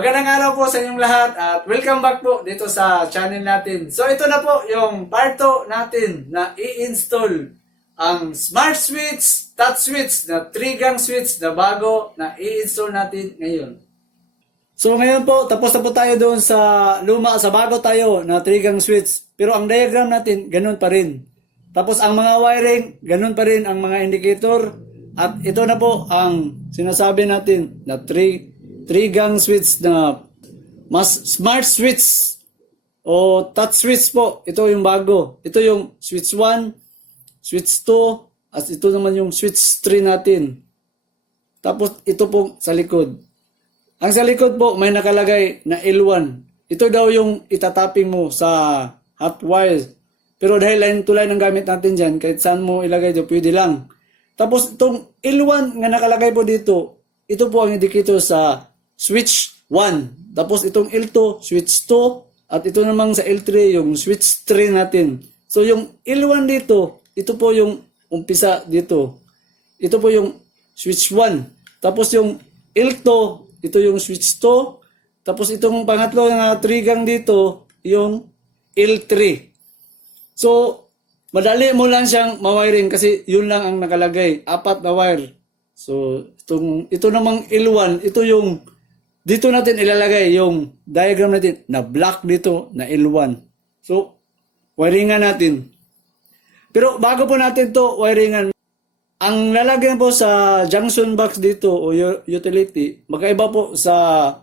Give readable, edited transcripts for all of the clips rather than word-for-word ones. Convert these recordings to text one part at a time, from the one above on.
Magandang araw po sa inyong lahat at welcome back po dito sa channel natin. So ito na po yung part 2 natin na i-install ang smart switch, touch switch na 3-gang switch na bago na i-install natin ngayon. So ngayon po, tapos na po tayo doon sa bago tayo na 3-gang switch. Pero ang diagram natin, ganun pa rin. Tapos ang mga wiring, ganun pa rin ang mga indicator. At ito na po ang sinasabi natin na 3-gang switch na mas smart switch o touch switch po. Ito yung bago. Ito yung switch 1, switch 2, at ito naman yung switch 3 natin. Tapos ito po sa likod. Ang sa likod po may nakalagay na L1. Ito daw yung itatapping mo sa hot wire. Pero dahil line to line ang gamit natin dyan, kahit saan mo ilagay ito, pwede lang. Tapos itong L1 nga nakalagay po dito, ito po ang indicator sa switch 1. Tapos itong L2, switch 2. At ito namang sa L3, yung switch 3 natin. So yung L1 dito, ito po yung umpisa dito. Ito po yung switch 1. Tapos yung L2, ito yung switch 2. Tapos itong pangatlo na 3-gang dito, yung L3. So, madali mo lang siyang mawiring kasi yun lang ang nakalagay. 4 na wire. So, ito namang L1, ito yung dito natin ilalagay yung diagram natin na black dito na L1. So, wiringan natin. Pero bago po natin to wiringan, ang lalagyan po sa junction box dito o utility, magkaiba po sa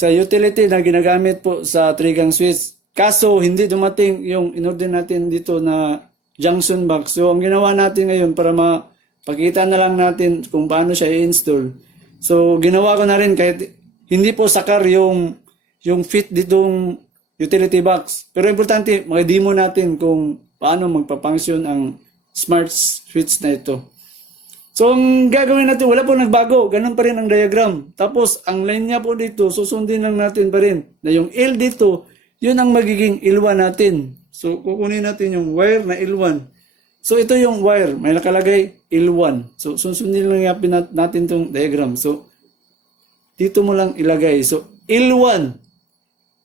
utility na ginagamit po sa 3-gang switch. Kaso, hindi dumating yung in-order natin dito na junction box. So, ang ginawa natin ngayon para mapakita na lang natin kung paano siya i-install. So, ginawa ko na rin kahit hindi po sakar yung fit ditong utility box. Pero importante, mag-demo natin kung paano magpa-function ang smart switch na ito. So, ang gagawin natin, wala po nagbago. Ganun pa rin ang diagram. Tapos, ang line niya po dito, susundin lang natin pa rin. Na yung L dito, yun ang magiging L1 natin. So, kukunin natin yung wire na L1. So, ito yung wire. May nakalagay L1. So, susundin lang natin itong diagram. So, dito mo lang ilagay. So, L1.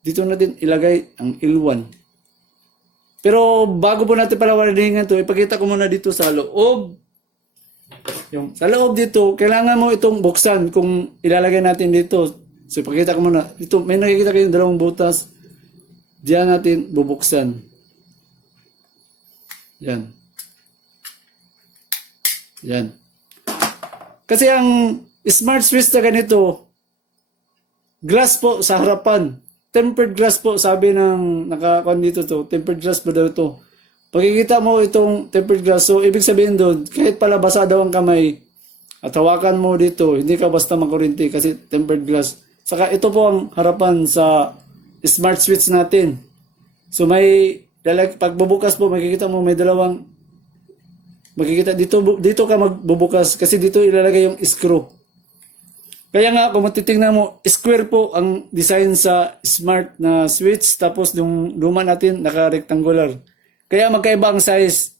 Dito natin ilagay ang L1. Pero, bago po natin pala wiringan ito, ipakita ko muna dito sa loob. Sa loob dito, kailangan mo itong buksan kung ilalagay natin dito. So, ipakita ko muna. Ito, may nakikita kayong dalawang butas. Diyan natin bubuksan. Yan. Yan. Kasi ang smart switch na ganito, glass po sa harapan. Tempered glass po, sabi ng nakakuan dito to. Tempered glass po daw ito. Pagkikita mo itong tempered glass, so ibig sabihin doon, kahit pala basa daw ang kamay, at hawakan mo dito, hindi ka basta makurinti kasi tempered glass. Saka ito po ang harapan sa smart switch natin. So may, pagbubukas po, makikita mo may dalawang, makikita dito ka magbubukas kasi dito ilalagay yung screw. Kaya nga kung matitingnan mo, square po ang design sa smart na switch, tapos yung luma natin naka-rectangular. Kaya magkaiba ang size.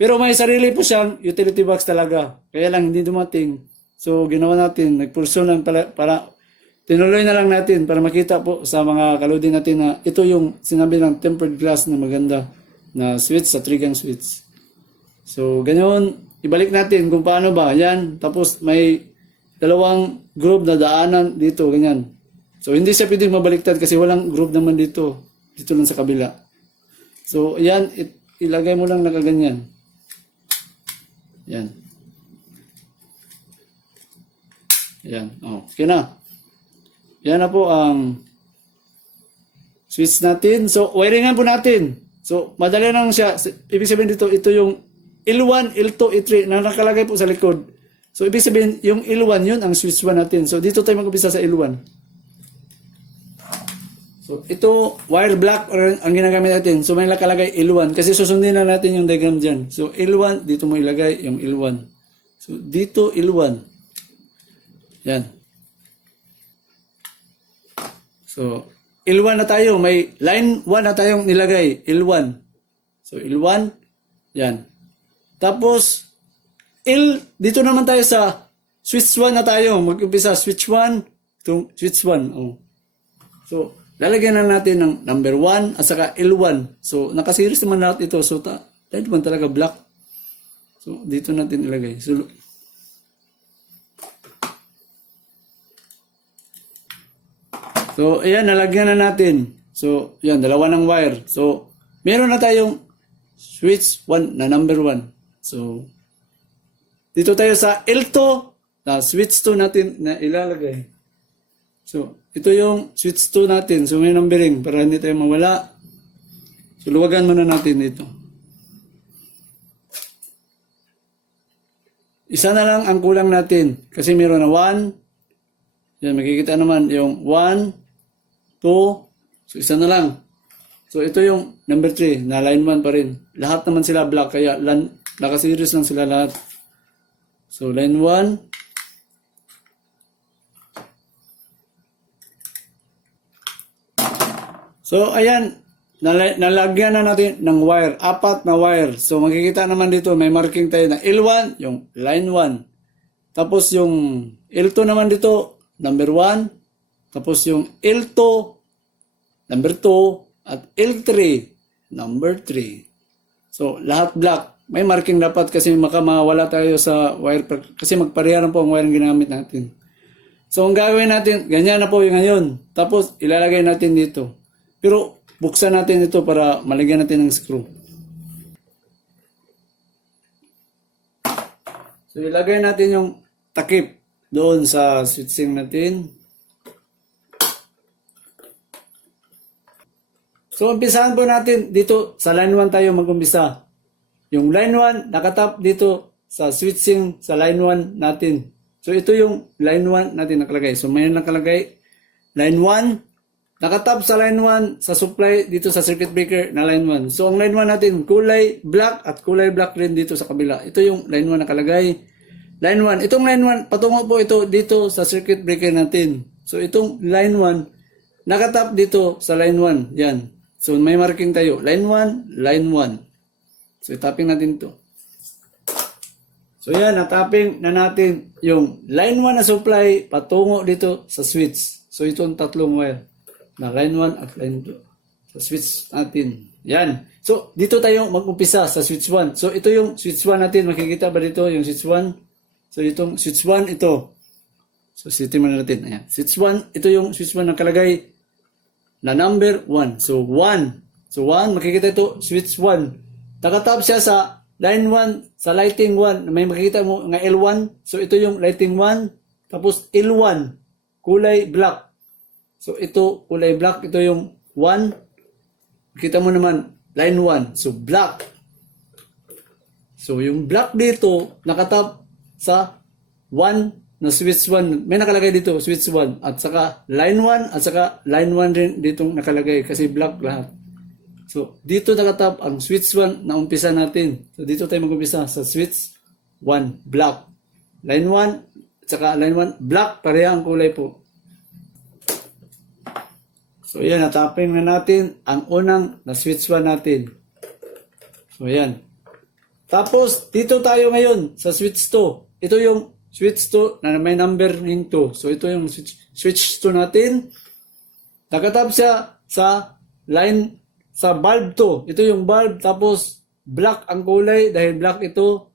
Pero may sarili po siyang utility box talaga. Kaya lang hindi dumating. So ginawa natin, nagpurso lang para tinuloy na lang natin para makita po sa mga kaludin natin na ito yung sinabi ng tempered glass na maganda na switch sa 3-gang switch. So ganyan, ibalik natin kung paano ba. Yan, tapos may dalawang groove na daanan dito, ganyan. So, hindi siya pwedeng mabaliktad kasi walang groove naman dito. Dito lang sa kabila. So, yan, ilagay mo lang na kaganyan. Yan. Yan. Oh, okay na. Yan na po ang switch natin. So, wiringan po natin. So, madali lang siya. Ibig sabihin dito, ito yung L1, L2, L3 na nakalagay po sa likod. So, ibig sabihin, yung L1, yun ang switch 1 natin. So, dito tayo mag-upisa sa L1. So, ito, wire black ang ginagamit natin. So, may nakalagay L1. Kasi susundin na natin yung diagram dyan. So, L1, dito mo ilagay yung L1. So, dito L1. Yan. So, L1 na tayo. May line 1 na tayong nilagay. L1. So, L1. Yan. Tapos, dito naman tayo sa switch 1 na tayo. Mag-umpisa switch 1. itong switch 1. Oh. So, lalagyan na natin ng number 1 at saka L1. So, nakasiris naman lahat ito. So, dahil naman talaga black. So, dito natin ilagay. So, ayan, nalagyan na natin. So, yan, dalawa ng wire. So, meron na tayong switch 1 na number 1. So, dito tayo sa L2 na switch 2 natin na ilalagay. So, ito yung switch 2 natin. So, may numbering para hindi tayo mawala. So, luwagan muna natin ito. Isa na lang ang kulang natin. Kasi meron na 1. Yan, makikita naman yung 1, 2. So, isa na lang. So, ito yung number 3 na line 1 pa rin. Lahat naman sila black. Kaya, nakasiris lang sila lahat. So, line 1. So, ayan, nalagyan na natin ng wire, 4 na wire. So, makikita naman dito, may marking tayo na L1, yung line 1. Tapos, yung L2 naman dito, number 1. Tapos, yung L2, number 2. At L3, number 3. So, lahat black. May marking dapat kasi mawala tayo sa wire, kasi magpareha po ang wire ginamit natin. So, ang gagawin natin, ganyan na po yung ngayon. Tapos, ilalagay natin dito. Pero, buksan natin ito para malagyan natin ng screw. So, ilagay natin yung takip doon sa switching natin. So, umpisahan po natin dito sa line 1 tayo mag-umpisa. Yung line 1, nakatap dito sa switching sa line 1 natin. So, ito yung line 1 natin nakalagay. So, may nakalagay line 1. Nakatap sa line 1 sa supply dito sa circuit breaker na line 1. So, ang line 1 natin, kulay black at kulay black rin dito sa kabila. Ito yung line 1 nakalagay. Line 1. Itong line 1, patungo po ito dito sa circuit breaker natin. So, itong line 1, nakatap dito sa line 1. Yan. So, may marking tayo. Line 1, line 1. So, tapping natin ito. So, yan. Natapping na natin yung line 1 na supply patungo dito sa switch. So, itong tatlong wire na line 1 at line 2 sa switch natin. Yan. So, dito tayo mag-umpisa sa switch 1. So, ito yung switch 1 natin. Makikita ba dito yung switch 1? So, itong switch 1, ito. So, sitin mo na natin. Ayan. Switch 1, ito yung switch 1 na nakalagay na number 1. So, 1. So, 1, makikita ito, switch 1. Nakatap siya sa line 1, sa lighting 1. May makikita mo nga L1. So, ito yung lighting 1. Tapos, L1. Kulay black. So, ito, kulay black. Ito yung 1. Kita mo naman, line 1. So, black. So, yung black dito, nakatap sa 1 na switch 1. May nakalagay dito, switch 1. At saka, line 1. At saka, line 1 rin dito nakalagay. Kasi black lahat. So, dito nakatap ang switch 1 na umpisa natin. So, dito tayo mag-umpisa sa switch 1, black. Line 1. At saka, line 1, black. Pareha ang kulay po. So, yan, natapping na natin ang unang na switch 1 natin. So, yan. Tapos, dito tayo ngayon sa switch 2. Ito yung switch 2 na may numbering 2. So, ito yung switch 2 natin. Nakatap siya sa line, sa bulb 2. Ito yung bulb, tapos black ang kulay dahil black ito.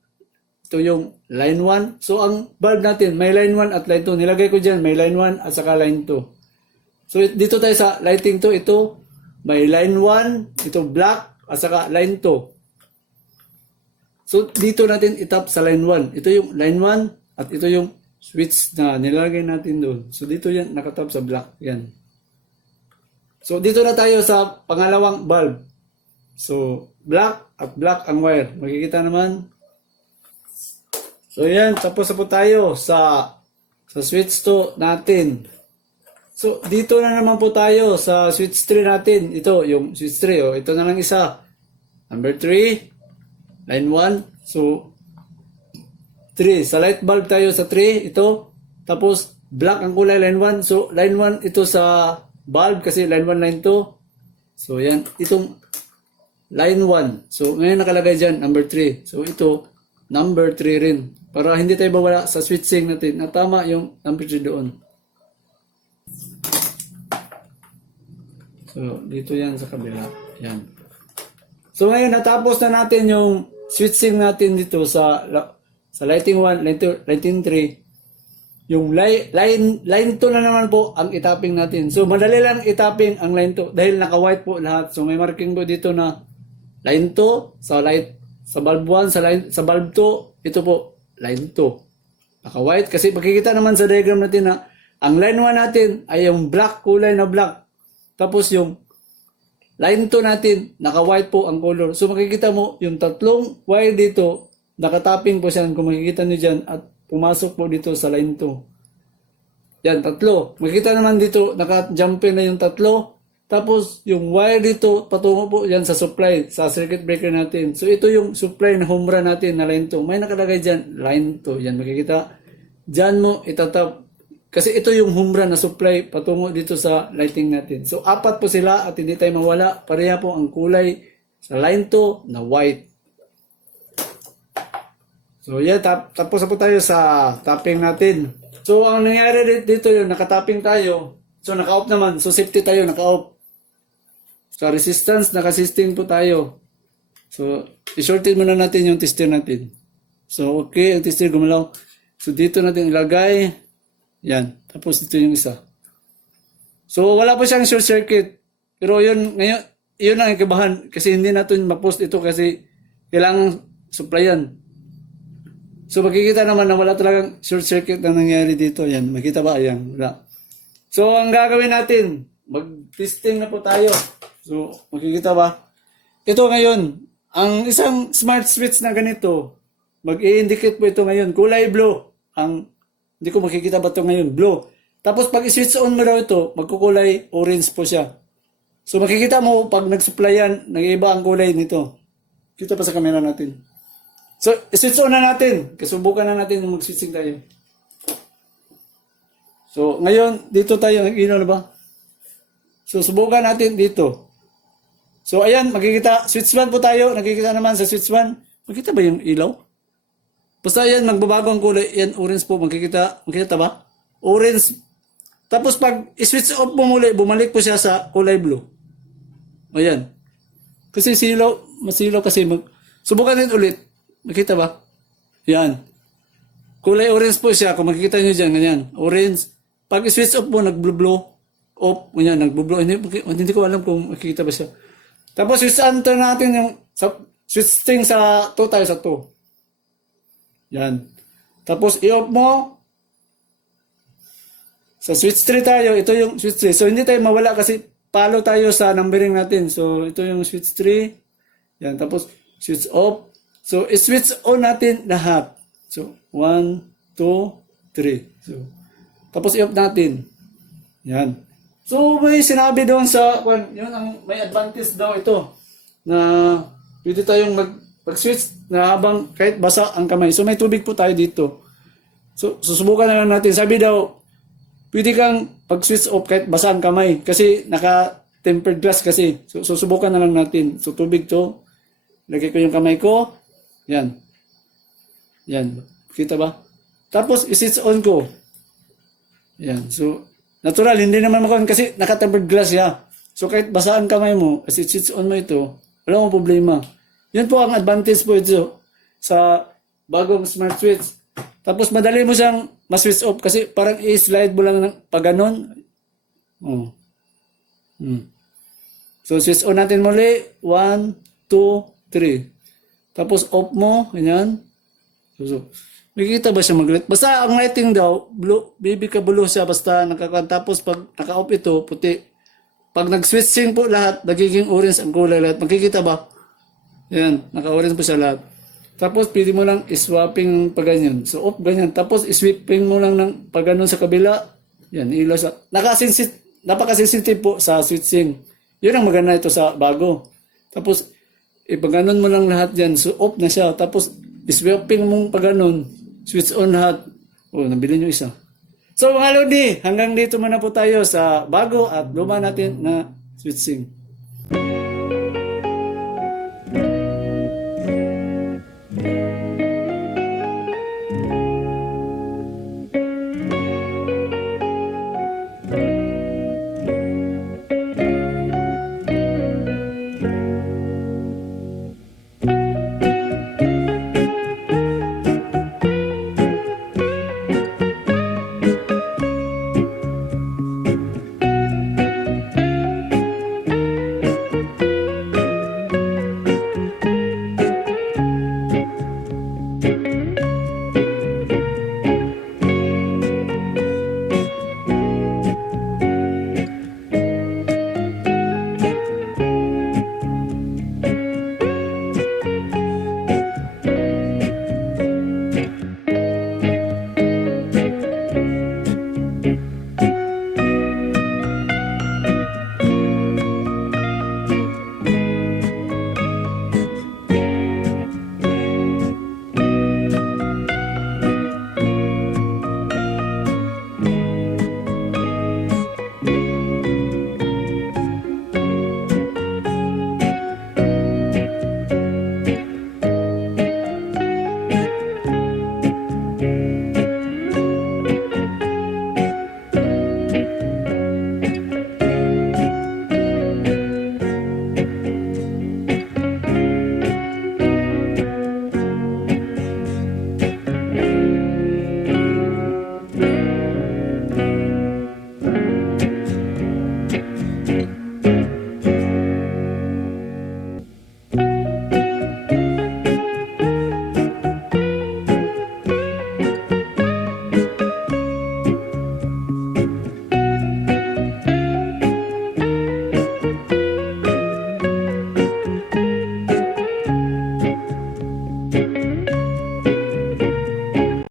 Ito yung line 1. So, ang bulb natin, may line 1 at line 2. Nilagay ko dyan, may line 1 at saka line 2. So, dito tayo sa lighting 2, ito, may line 1, ito black, at saka line 2. So, dito natin itap sa line 1. Ito yung line 1, at ito yung switch na nilagay natin doon. So, dito yan, nakatap sa black. Yan. So, dito na tayo sa pangalawang bulb. So, black at black ang wire. Makikita naman. So, yan. Tapos na po tayo sa switch 2 natin. So, dito na naman po tayo sa switch 3 natin. Ito, yung switch 3. Oh. Ito na lang isa. Number 3. Line 1. So, 3. Sa light bulb tayo sa 3. Ito. Tapos, black ang kulay, line 1. So, line 1 ito sa bulb kasi line 1, line 2. So, yan. Itong line 1. So, ngayon nakalagay dyan, number 3. So, ito, number 3 rin. Para hindi tayo bawala sa switching natin. Na tama yung number 3 doon. So, dito yan sa kabila. Yan. So, ngayon, natapos na natin yung switching natin dito sa lighting 1, lighting 3. Yung line 2 na naman po ang itapping natin. So, madali lang itapping ang line 2 dahil naka-white po lahat. So, may marking po dito na line 2 sa bulb 1, sa bulb 2, ito po, line 2. Naka-white kasi makikita naman sa diagram natin na ang line 1 natin ay yung black, kulay na black. Tapos yung line 2 natin, naka-white po ang color. So makikita mo yung tatlong wire dito, nakatapping po siya kung makikita nyo dyan at pumasok po dito sa line 2. Yan, tatlo. Makikita naman dito, naka-jump na yung tatlo. Tapos yung wire dito, patungo po yan sa supply, sa circuit breaker natin. So ito yung supply na home run natin na line 2. May nakalagay dyan, line 2. Yan, makikita. Dyan mo itatap. Kasi ito yung home run na supply patungo dito sa lighting natin. So, 4 po sila at hindi tayo mawala. Pareha po ang kulay sa line 2 na white. So, yan. Tapos na po tayo sa tapping natin. So, ang nangyari dito yun, nakatapping tayo. So, naka-off naman. So, safety tayo, naka-off. So, resistance, naka-system po tayo. So, i-shorted muna natin yung tester natin. So, okay, ang tester gumalaw. So, dito natin ilagay. Yan. Tapos ito yung isa. So, wala po siyang short circuit. Pero yun, ngayon, yun ang ikibahan. Kasi hindi natin ma-post ito kasi kailangan supplyan. So, makikita naman na wala talagang short circuit na nangyari dito. Yan. Makita ba? Ayan. Wala. So, ang gagawin natin, mag-testing na po tayo. So, makikita ba? Ito ngayon, ang isang smart switch na ganito, mag-i-indicate po ito ngayon. Kulay blue. Hindi ko makikita ba ito ngayon? Blue. Tapos pag i-switch on mo daw ito, magkukulay orange po siya. So makikita mo pag nag-supplyan, nag-iba ang kulay nito. Kita pa sa camera natin. So i-switch on na natin. Kasubukan na natin yung mag-switching tayo. So ngayon, dito tayo nag-ilaw na ba? So subukan natin dito. So ayan, makikita, switch 1 po tayo. Nakikita naman sa switch 1. Makita ba yung ilaw? Basta yan, magbabago ang kulay. Yan, orange po. Makikita ba? Orange. Tapos pag i-switch off mo muli, bumalik po siya sa kulay blue. Ayan. Kasi masilaw kasi. Subukan din ulit. Makita ba? Yan. Kulay orange po siya. Kung makikita nyo dyan, ganyan. Orange. Pag i-switch off mo, nag-blue off. Ganyan, nag-blue. Hindi ko alam kung makikita ba siya. Tapos switch on natin yung switching sa 2 tayo sa 2. Yan. Tapos i-off mo. Sa switch 3 tayo. Ito yung switch 3. So hindi tayo mawala kasi palo tayo sa numbering natin. So ito yung switch 3. Yan. Tapos switch off. So i-switch on natin lahat. So 1, 2, 3. So tapos i-off natin. Yan. So may sinabi doon sa yun ang may advantage daw ito na pwede tayong mag-switch na habang kahit basa ang kamay. So may tubig po tayo dito. So susubukan na lang natin. Sabi daw, pwede kang pag-switch off kahit basa ang kamay. Kasi naka-tempered glass kasi. So susubukan na lang natin. So tubig to. Lagay ko yung kamay ko. Yan. Yan. Kita ba? Tapos i-switch on ko. Yan. So natural, hindi naman makaon kasi naka-tempered glass siya. So kahit basa ang kamay mo, kasi switch on mo ito, wala mong problema. Yun po ang advantage po ito sa bagong smart switch. Tapos madali mo siyang ma-switch off kasi parang i-slide mo lang ng pag-ganon. Oh. So switch on natin muli. 1, 2, 3. Tapos off mo. Ganyan. So makikita ba siya mag-light? Basta ang lighting daw, blue, baby ka blue siya basta nakakuan. Tapos pag naka-off ito, puti. Pag nag-switching po lahat, nagiging orange ang kulay lahat. Makikita ba? Yan, naka-orange po siya lahat. Tapos, pwede mo lang iswapping pag ganyan. So, off ganyan. Tapos, iswapping mo lang ng pag ganun sa kabila. Yan, ilaw sa... Napaka-sensitive po sa switching. Yun ang maganda ito sa bago. Tapos, pag ganun mo lang lahat yan. So, off na siya. Tapos, iswapping mong pag ganun. Switch on lahat. Oh, nabili nyo isa. So, mga Lodi, hanggang dito muna po tayo sa bago at luma natin na switching.